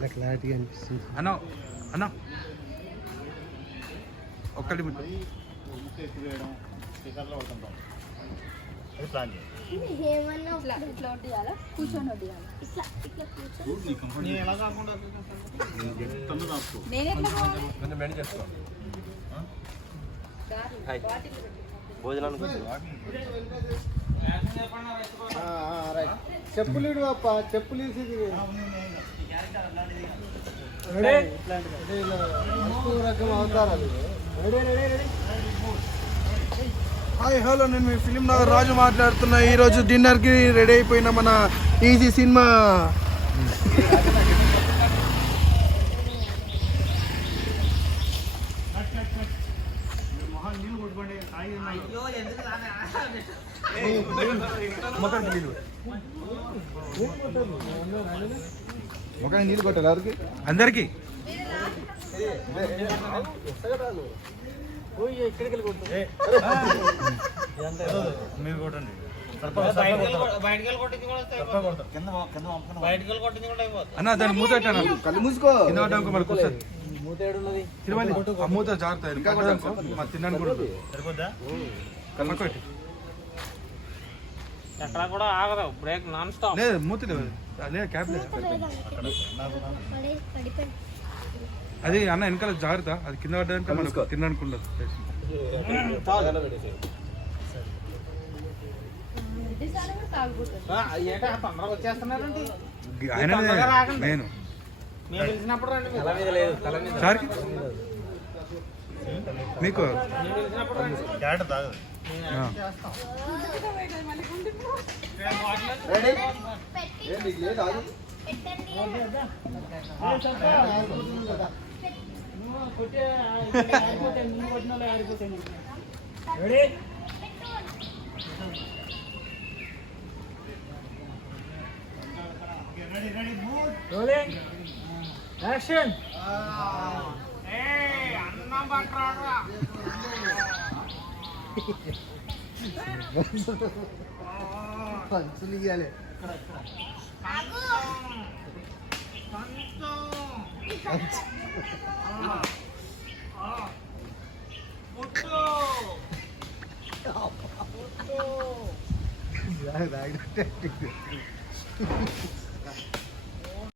ఇట్లా క్లారిటీగా అనిపిస్తుంది అన్న అన్న ఒక్క లిమిట్ ప్లాన్ భోజనానికి చెప్పులు అప్ప చెప్పులు రకం అవుతారు. హాయ్ హలో, నేను మీ ఫిలిం నగర్ రాజు మాట్లాడుతున్నా. ఈరోజు డిన్నర్కి రెడీ అయిపోయిన మన ఈజీ సినిమా ముఖానికి నీళ్ళు కొట్టాలి ఎవరికి అందరికి మీరు కొట్టండి. అన్న దాన్ని మూత పెట్టాను. కళ్ళు మూసుకో. కింద పడ్డాక మరి కూర్చోదు. ఆ మూత జాగ్రత్త తిన్నాను కూడా కళ్ళు కొట్టి ఎక్కడ కూడా ఆగదు, బ్రేక్ నాన్ స్టాప్. లేదు మూత లేదు, లేదు క్యాబ్ లేదు. అది అన్న వెనకాల జాగ్రత్త, అది కింద పడ్డానికి మనకు తినడానికి ఉండదు. వచ్చేస్తున్నారండి ఆయన నేను మేము పిలిచినప్పుడు రండి. సార్కి మీకు యాక్షన్. అన్నం పట్టరా పంచులు ఇవ్వాలి.